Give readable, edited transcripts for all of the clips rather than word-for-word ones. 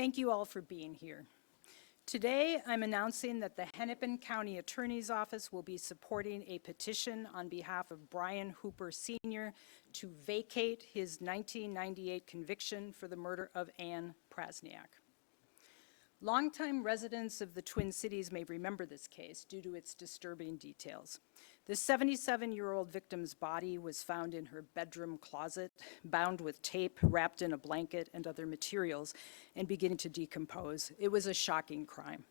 Thank you all for being here. Today, I'm announcing that the Hennepin County Attorney's Office will be supporting a petition on behalf of Bryan Hooper Sr. to vacate his 1998 conviction for the murder of Ann Prasniak. Longtime residents of the Twin Cities may remember this case due to its disturbing details. The 77-year-old victim's body was found in her bedroom closet, bound with tape, wrapped in a blanket and other materials, and beginning to decompose. It was a shocking crime.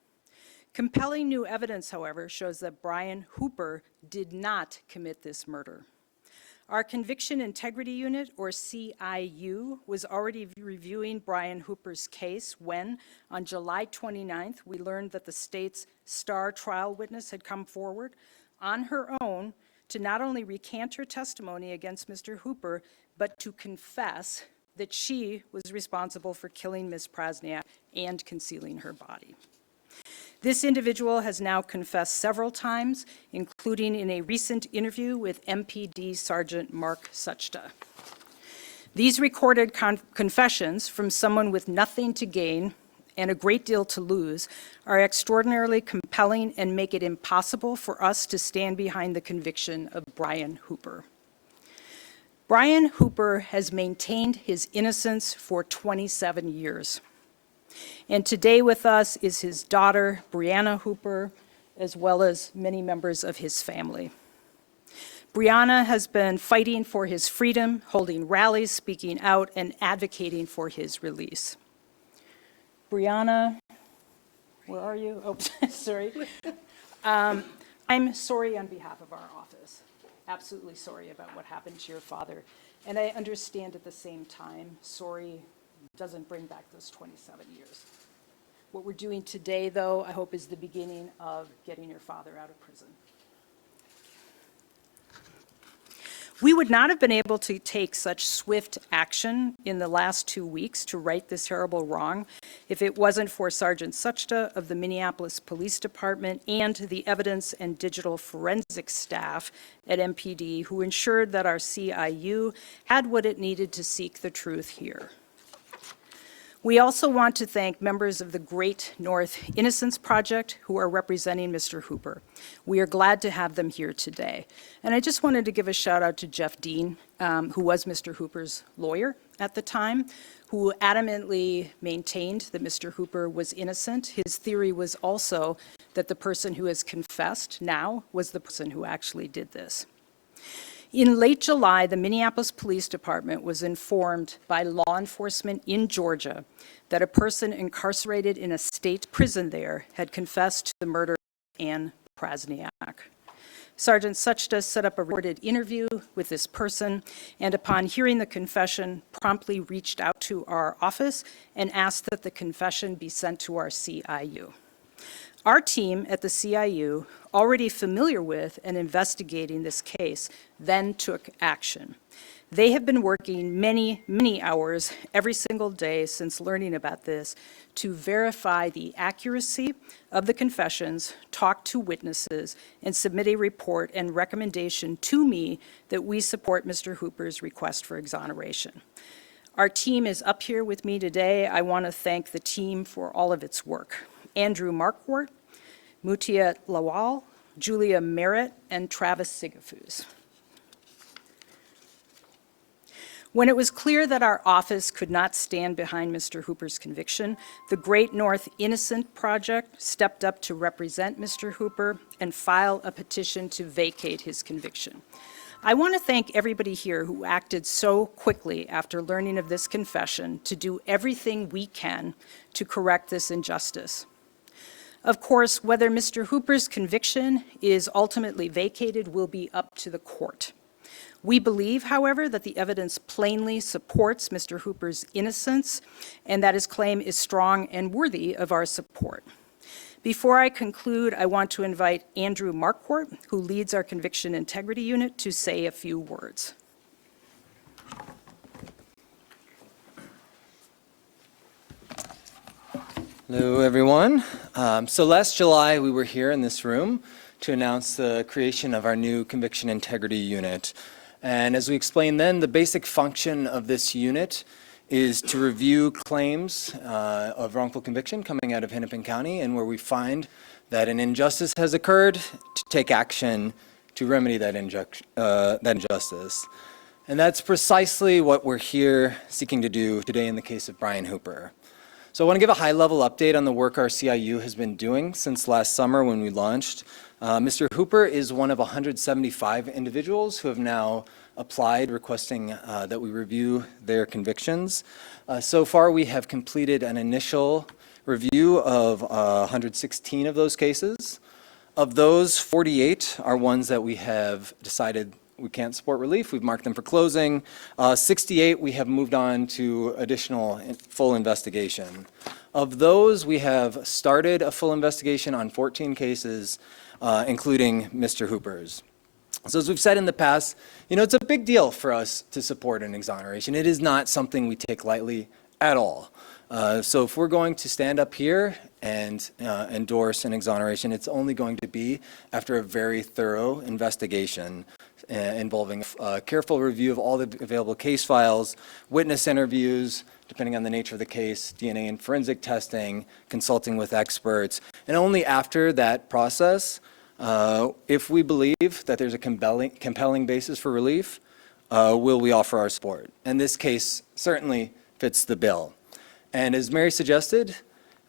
Compelling new evidence, however, shows that Bryan Hooper did not commit this murder. Our Conviction Integrity Unit, or CIU, was already reviewing Bryan Hooper's case when, on July 29th, we learned that the state's star trial witness had come forward on her own to not only recant her testimony against Mr. Hooper, but to confess that she was responsible for killing Ms. Prasniak and concealing her body. This individual has now confessed several times, including in a recent interview with MPD Sergeant Mark Suchta. These recorded confessions from someone with nothing to gain and a great deal to lose are extraordinarily compelling and make it impossible for us to stand behind the conviction of Bryan Hooper. Bryan Hooper has maintained his innocence for 27 years. And today with us is his daughter, Bryan Hooper, as well as many members of his family. Bryan has been fighting for his freedom, holding rallies, speaking out, and advocating for his release. Bryan, where are you? Oh, sorry. I'm sorry on behalf of our office. Absolutely sorry about what happened to your father. And I understand at the same time, sorry doesn't bring back those 27 years. What we're doing today, though, I hope is the beginning of getting your father out of prison. We would not have been able to take such swift action in the last 2 weeks to right this terrible wrong if it wasn't for Sergeant Suchta of the Minneapolis Police Department and the evidence and digital forensic staff at MPD who ensured that our CIU had what it needed to seek the truth here. We also want to thank members of the Great North Innocence Project who are representing Mr. Hooper. We are glad to have them here today. And I just wanted to give a shout out to Jeff Dean, who was Mr. Hooper's lawyer at the time, who adamantly maintained that Mr. Hooper was innocent. His theory was also that the person who has confessed now was the person who actually did this. In late July, the Minneapolis Police Department was informed by law enforcement in Georgia that a person incarcerated in a state prison there had confessed to the murder of Ann Prasniak. Sergeant Suchta set up a recorded interview with this person, and upon hearing the confession, promptly reached out to our office and asked that the confession be sent to our CIU. Our team at the CIU, already familiar with and investigating this case, then took action. They have been working many, many hours every single day since learning about this to verify the accuracy of the confessions, talk to witnesses, and submit a report and recommendation to me that we support Mr. Hooper's request for exoneration. Our team is up here with me today. I want to thank the team for all of its work. Andrew Markwart, Mutia Lawal, Julia Merritt, and Travis Sigafus. When it was clear that our office could not stand behind Mr. Hooper's conviction, the Great North Innocence Project stepped up to represent Mr. Hooper and file a petition to vacate his conviction. I want to thank everybody here who acted so quickly after learning of this confession to do everything we can to correct this injustice. Of course, whether Mr. Hooper's conviction is ultimately vacated will be up to the court. We believe, however, that the evidence plainly supports Mr. Hooper's innocence and that his claim is strong and worthy of our support. Before I conclude, I want to invite Andrew Markwart, who leads our Conviction Integrity Unit, to say a few words. Hello, everyone. So last July, we were here in this room to announce the creation of our new Conviction Integrity Unit. And as we explained then, the basic function of this unit is to review claims of wrongful conviction coming out of Hennepin County, and where we find that an injustice has occurred, to take action to remedy that injustice. And that's precisely what we're here seeking to do today in the case of Bryan Hooper. So I want to give a high-level update on the work our CIU has been doing since last summer when we launched. Mr. Hooper is one of 175 individuals who have now applied requesting that we review their convictions. So far, we have completed an initial review of 116 of those cases. Of those, 48 are ones that we have decided we can't support relief. We've marked them for closing. 68, we have moved on to additional full investigation. Of those, we have started a full investigation on 14 cases, including Mr. Hooper's. So as we've said in the past, it's a big deal for us to support an exoneration. It is not something we take lightly at all. So if we're going to stand up here and endorse an exoneration, it's only going to be after a very thorough investigation involving a careful review of all the available case files, witness interviews, depending on the nature of the case, DNA and forensic testing, consulting with experts. And only after that process, if we believe that there's a compelling basis for relief, will we offer our support. And this case certainly fits the bill. And as Mary suggested,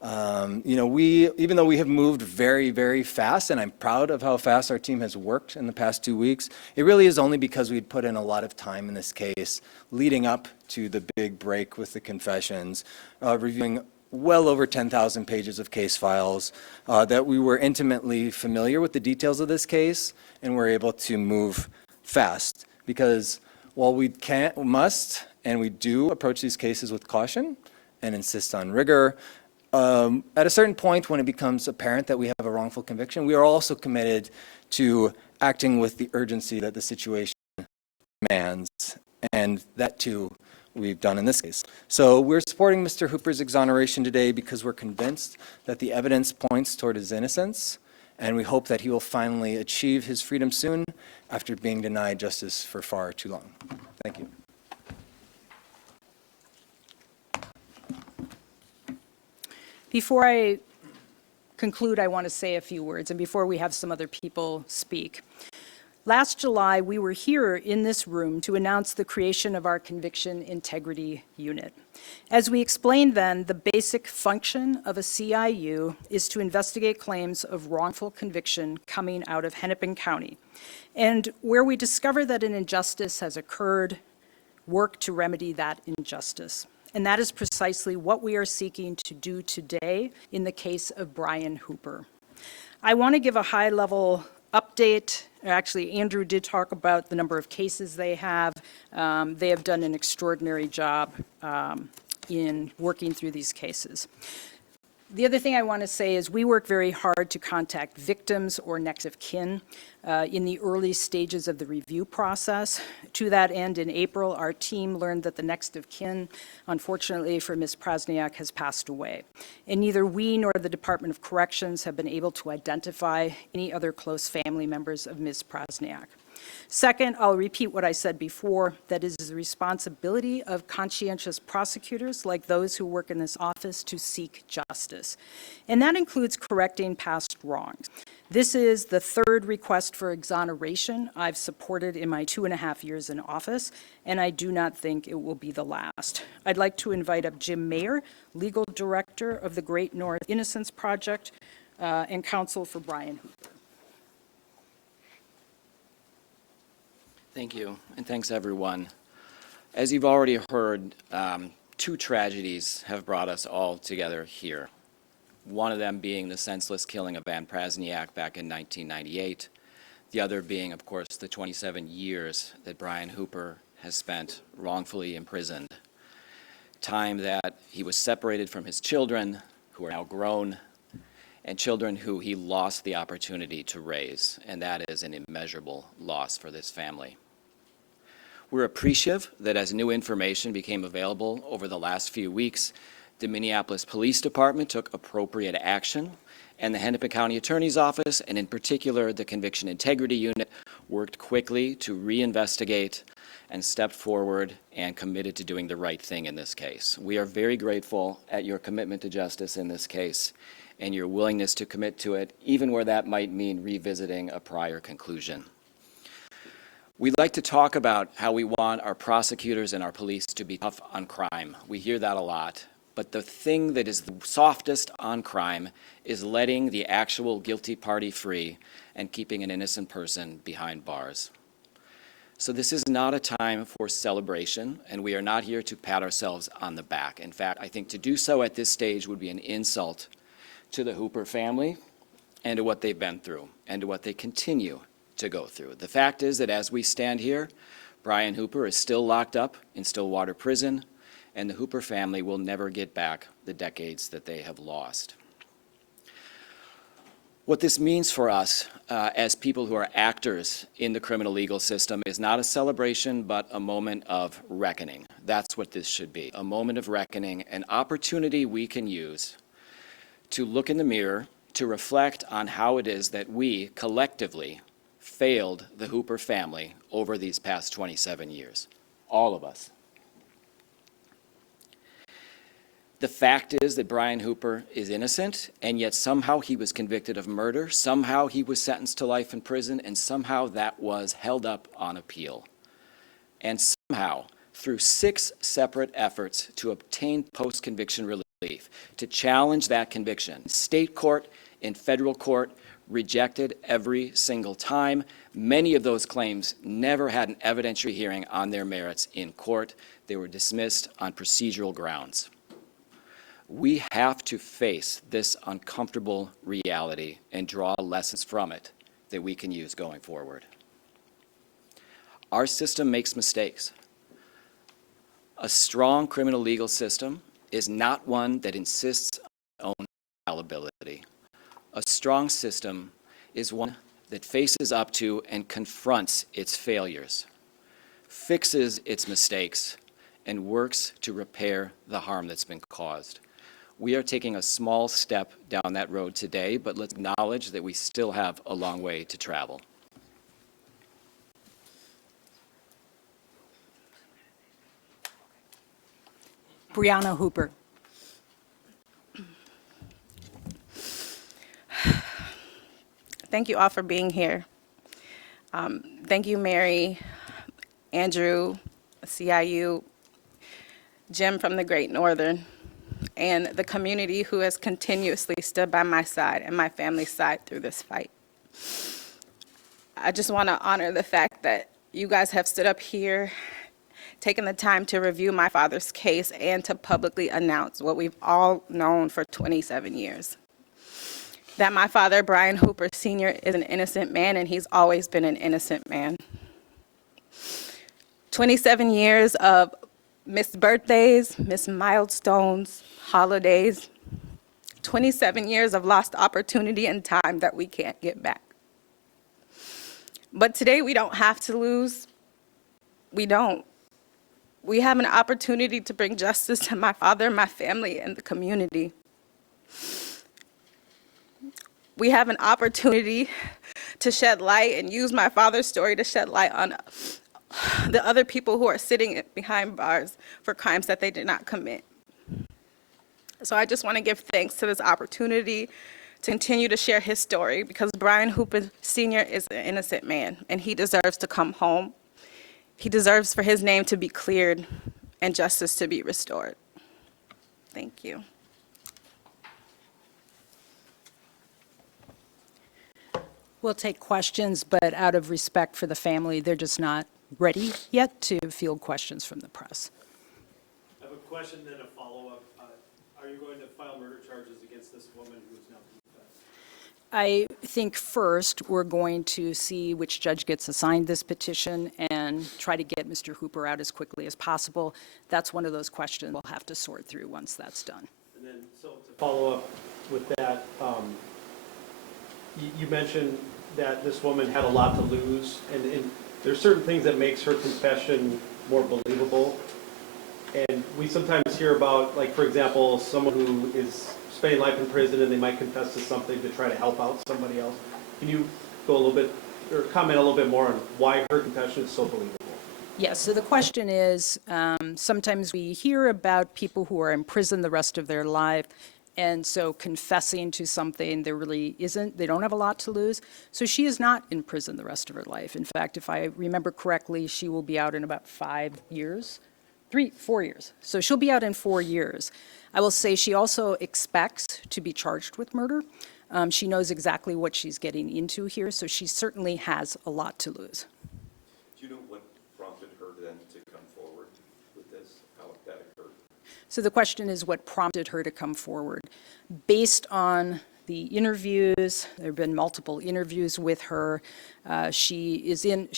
even though we have moved very, very fast, and I'm proud of how fast our team has worked in the past 2 weeks, it really is only because we'd put in a lot of time in this case leading up to the big break with the confessions, reviewing well over 10,000 pages of case files, that we were intimately familiar with the details of this case and were able to move fast. Because while we must, and we do approach these cases with caution and insist on rigor, at a certain point when it becomes apparent that we have a wrongful conviction, we are also committed to acting with the urgency that the situation demands, and that too we've done in this case. So we're supporting Mr. Hooper's exoneration today because we're convinced that the evidence points toward his innocence, and we hope that he will finally achieve his freedom soon after being denied justice for far too long. Thank you. Before I conclude, I want to say a few words, and before we have some other people speak. Last July, we were here in this room to announce the creation of our Conviction Integrity Unit. As we explained then, the basic function of a CIU is to investigate claims of wrongful conviction coming out of Hennepin County, and where we discover that an injustice has occurred, work to remedy that injustice. And that is precisely what we are seeking to do today in the case of Bryan Hooper. I want to give a high-level update. Actually, Andrew did talk about the number of cases they have. They have done an extraordinary job in working through these cases. The other thing I want to say is we work very hard to contact victims or next of kin in the early stages of the review process. To that end, in April, our team learned that the next of kin, unfortunately for Ms. Prasniak, has passed away. And neither we nor the Department of Corrections have been able to identify any other close family members of Ms. Prasniak. Second, I'll repeat what I said before, that it is the responsibility of conscientious prosecutors like those who work in this office to seek justice. And that includes correcting past wrongs. This is the third request for exoneration I've supported in my 2.5 years in office, and I do not think it will be the last. I'd like to invite up Jim Mayer, Legal Director of the Great North Innocence Project, and counsel for Bryan Hooper. Thank you, and thanks everyone. As you've already heard, two tragedies have brought us all together here. One of them being the senseless killing of Ann Prasniak back in 1998. The other being, of course, the 27 years that Bryan Hooper has spent wrongfully imprisoned. Time that he was separated from his children, who are now grown, and children who he lost the opportunity to raise, and that is an immeasurable loss for this family. We're appreciative that as new information became available over the last few weeks, the Minneapolis Police Department took appropriate action, and the Hennepin County Attorney's Office, and in particular the Conviction Integrity Unit, worked quickly to reinvestigate and stepped forward and committed to doing the right thing in this case. We are very grateful at your commitment to justice in this case and your willingness to commit to it, even where that might mean revisiting a prior conclusion. We'd like to talk about how we want our prosecutors and our police to be tough on crime. We hear that a lot, but the thing that is the softest on crime is letting the actual guilty party free and keeping an innocent person behind bars. So this is not a time for celebration, and we are not here to pat ourselves on the back. In fact, I think to do so at this stage would be an insult to the Hooper family and to what they've been through and to what they continue to go through. The fact is that as we stand here, Bryan Hooper is still locked up in Stillwater Prison, and the Hooper family will never get back the decades that they have lost. What this means for us as people who are actors in the criminal legal system is not a celebration, but a moment of reckoning. That's what this should be, a moment of reckoning, an opportunity we can use to look in the mirror, to reflect on how it is that we collectively failed the Hooper family over these past 27 years, all of us. The fact is that Bryan Hooper is innocent, and yet somehow he was convicted of murder, somehow he was sentenced to life in prison, and somehow that was held up on appeal. And somehow, through 6 separate efforts to obtain post-conviction relief, to challenge that conviction, state court and federal court rejected every single time. Many of those claims never had an evidentiary hearing on their merits in court. They were dismissed on procedural grounds. We have to face this uncomfortable reality and draw lessons from it that we can use going forward. Our system makes mistakes. A strong criminal legal system is not one that insists on its own fallibility. A strong system is one that faces up to and confronts its failures, fixes its mistakes, and works to repair the harm that's been caused. We are taking a small step down that road today, but let's acknowledge that we still have a long way to travel. Bryan Hooper. Thank you all for being here. Thank you, Mary, Andrew, CIU, Jim from the Great Northern, and the community who has continuously stood by my side and my family's side through this fight. I just want to honor the fact that you guys have stood up here, taken the time to review my father's case and to publicly announce what we've all known for 27 years. That my father, Bryan Hooper Sr., is an innocent man, and he's always been an innocent man. 27 years of missed birthdays, missed milestones, holidays, 27 years of lost opportunity and time that we can't get back. But today we don't have to lose. We don't. We have an opportunity to bring justice to my father, my family, and the community. We have an opportunity to shed light and use my father's story to shed light on the other people who are sitting behind bars for crimes that they did not commit. So I just want to give thanks to this opportunity to continue to share his story, because Bryan Hooper Sr. is an innocent man, and he deserves to come home. He deserves for his name to be cleared and justice to be restored. Thank you. We'll take questions, but out of respect for the family, they're just not ready yet to field questions from the press. I have a question, then a follow-up. Are you going to file murder charges against this woman who is now confessed? I think first we're going to see which judge gets assigned this petition and try to get Mr. Hooper out as quickly as possible. That's one of those questions we'll have to sort through once that's done. And then, so to follow up with that, you mentioned that this woman had a lot to lose, and there's certain things that makes her confession more believable. And we sometimes hear about, like, for example, someone who is spending life in prison and they might confess to something to try to help out somebody else. Can you go a little bit or comment a little bit more on why her confession is so believable. Yes, so the question is, sometimes we hear about people who are in prison the rest of their life, and so confessing to something there really isn't, they don't have a lot to lose. So she is not in prison the rest of her life. In fact, if I remember correctly, she will be out in about 4 years. So she'll be out in 4 years. I will say she also expects to be charged with murder. She knows exactly what she's getting into here, so she certainly has a lot to lose. Do you know what prompted her then to come forward with this, how that occurred? So the question is what prompted her to come forward. Based on the interviews, there have been multiple interviews with her. She's in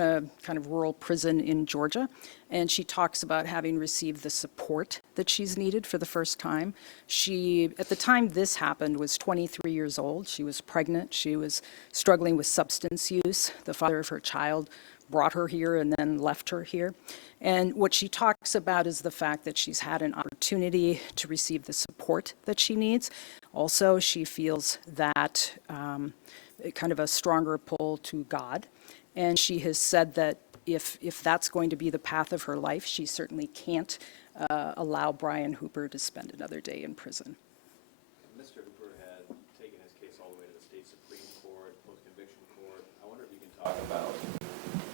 a kind of rural prison in Georgia, and she talks about having received the support that she's needed for the first time. She, at the time this happened, was 23 years old. She was pregnant. She was struggling with substance use. The father of her child brought her here and then left her here. And what she talks about is the fact that she's had an opportunity to receive the support that she needs. Also, she feels that kind of a stronger pull to God. And she has said that if that's going to be the path of her life, she certainly can't allow Bryan Hooper to spend another day in prison. Mr. Hooper had taken his case all the way to the state Supreme Court, post-conviction court. I wonder if you can talk about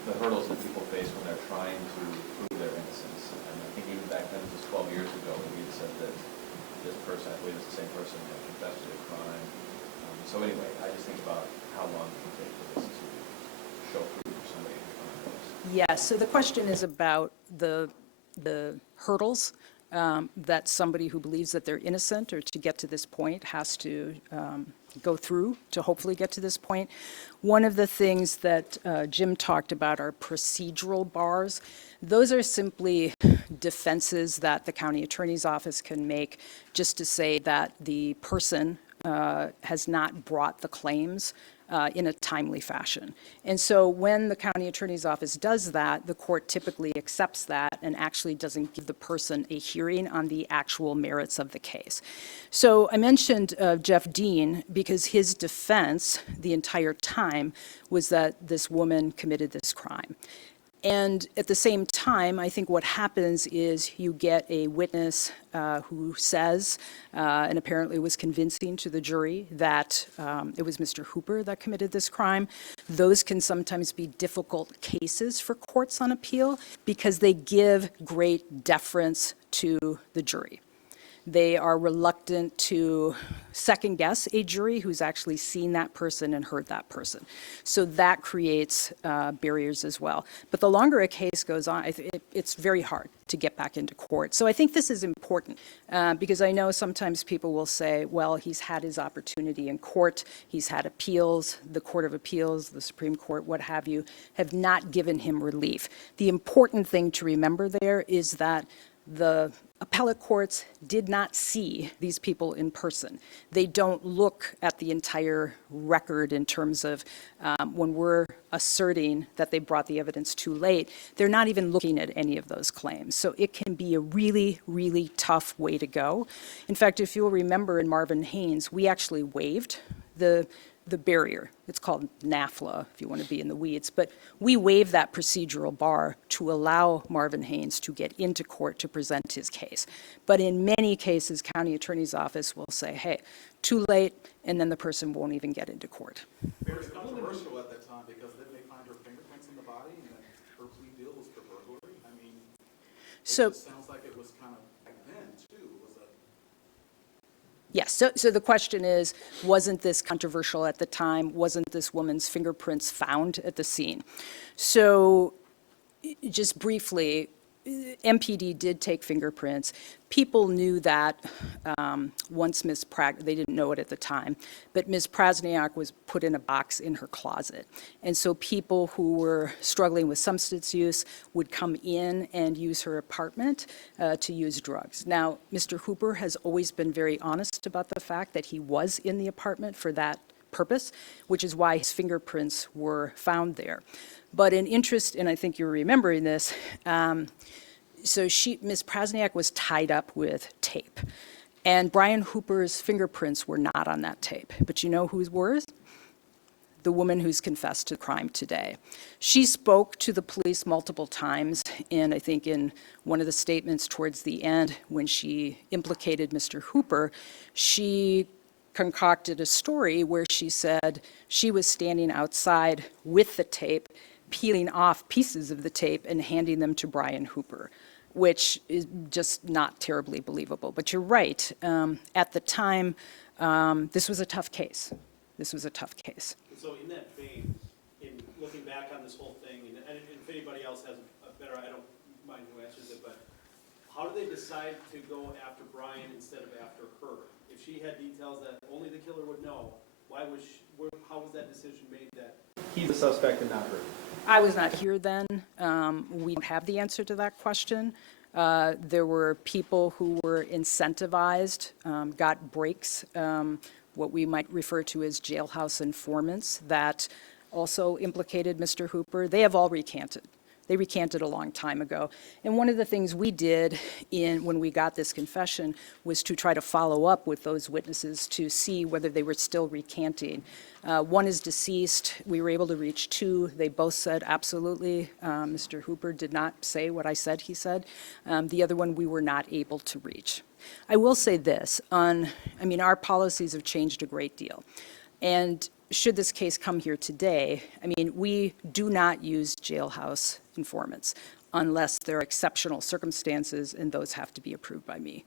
the hurdles that people face when they're trying to prove their innocence. And I think even back then, just 12 years ago, when you said that this person, I believe it's the same person, had confessed to a crime. So anyway, I just think about how long it can take for this to show proof for somebody in front of us. Yes, so the question is about the hurdles that somebody who believes that they're innocent or to get to this point has to go through to hopefully get to this point. One of the things that Jim talked about are procedural bars. Those are simply defenses that the county attorney's office can make just to say that the person has not brought the claims in a timely fashion. And so when the county attorney's office does that, the court typically accepts that and actually doesn't give the person a hearing on the actual merits of the case. So I mentioned Jeff Dean because his defense the entire time was that this woman committed this crime. And at the same time, I think what happens is you get a witness who says, and apparently was convincing to the jury, that it was Mr. Hooper that committed this crime. Those can sometimes be difficult cases for courts on appeal because they give great deference to the jury. They are reluctant to second guess a jury who's actually seen that person and heard that person. So that creates barriers as well. But the longer a case goes on, it's very hard to get back into court. So I think this is important because I know sometimes people will say, well, he's had his opportunity in court, he's had appeals, the Court of Appeals, the Supreme Court, what have you, have not given him relief. The important thing to remember there is that the appellate courts did not see these people in person. They don't look at the entire record in terms of when we're asserting that they brought the evidence too late, they're not even looking at any of those claims. So it can be a really, really tough way to go. In fact, if you'll remember in Marvin Haynes, we actually waived the barrier. It's called NAFLA, if you want to be in the weeds. But we waived that procedural bar to allow Marvin Haynes to get into court to present his case. But in many cases, county attorney's office will say, hey, too late, and then the person won't even get into court. It was controversial at that time because then they find her fingerprints in the body and then her plea deal was for burglary. I mean, it So, just sounds like it was kind of back then too. Was a yes, so the question is, wasn't this controversial at the time? Wasn't this woman's fingerprints found at the scene? So just briefly, MPD did take fingerprints. People knew that once they didn't know it at the time, but Ms. Prasniak was put in a box in her closet. And so people who were struggling with substance use would come in and use her apartment to use drugs. Now, Mr. Hooper has always been very honest about the fact that he was in the apartment for that purpose, which is why his fingerprints were found there. But in interest, and I think you're remembering this, so Ms. Prasniak was tied up with tape. And Bryan Hooper's fingerprints were not on that tape. But you know whose were? the woman who's confessed to the crime today. She spoke to the police multiple times, and I think in one of the statements towards the end, when she implicated Mr. Hooper, she concocted a story where she said she was standing outside with the tape, peeling off pieces of the tape and handing them to Bryan Hooper, which is just not terribly believable. But you're right. At the time, this was a tough case. This was a tough case. So in that vein, in looking back on this whole thing, and if anybody else has a better, I don't mind who answers it, but how did they decide to go after Bryan instead of after her? If she had details that only the killer would know, how was that decision made that he's the suspect and not her? I was not here then. We don't have the answer to that question. There were people who were incentivized, got breaks, what we might refer to as jailhouse informants, that also implicated Mr. Hooper. They have all recanted. They recanted a long time ago. And one of the things we did when we got this confession was to try to follow up with those witnesses to see whether they were still recanting. One is deceased. We were able to reach two. They both said absolutely. Mr. Hooper did not say what I said he said. The other one we were not able to reach. I will say this, our policies have changed a great deal. And should this case come here today, we do not use jailhouse informants unless there are exceptional circumstances, and those have to be approved by me.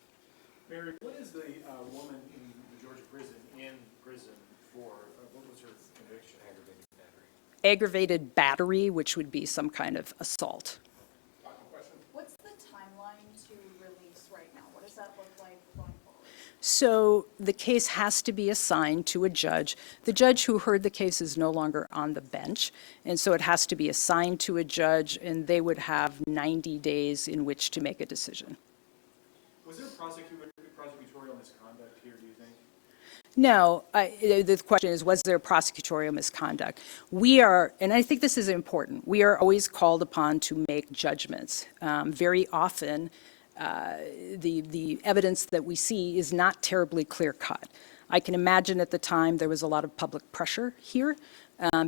Mary, what is the woman in the Georgia prison in prison for? What was her conviction? Aggravated battery, which would be some kind of assault. What's the timeline to release right now? What does that look like going forward? So the case has to be assigned to a judge. The judge who heard the case is no longer on the bench, and so it has to be assigned to a judge, and they would have 90 days in which to make a decision. Was there prosecutorial misconduct here, do you think? No, the question is, was there prosecutorial misconduct? We are, and I think this is important, we are always called upon to make judgments. Very often, the evidence that we see is not terribly clear-cut. I can imagine at the time there was a lot of public pressure here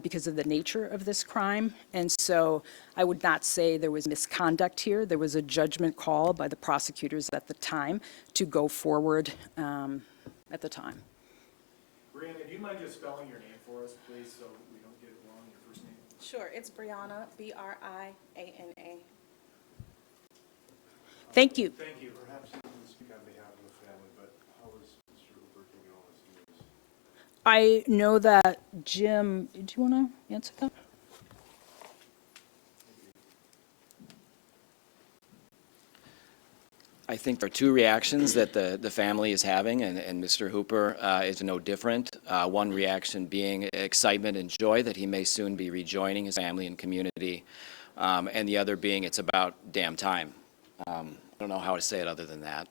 because of the nature of this crime, and so I would not say there was misconduct here. There was a judgment call by the prosecutors at the time to go forward at the time. Brianna, do you mind just spelling your name for us, please, so we don't get it wrong, your first name? Sure, it's Brianna, Briana. Thank you. Thank you. Perhaps you can speak on behalf of the family, but how is Mr. Hooper taking all this news? I know that Jim, do you want to answer that? I think there are two reactions that the family is having, and Mr. Hooper is no different. One reaction being excitement and joy that he may soon be rejoining his family and community, and the other being it's about damn time. I don't know how to say it other than that.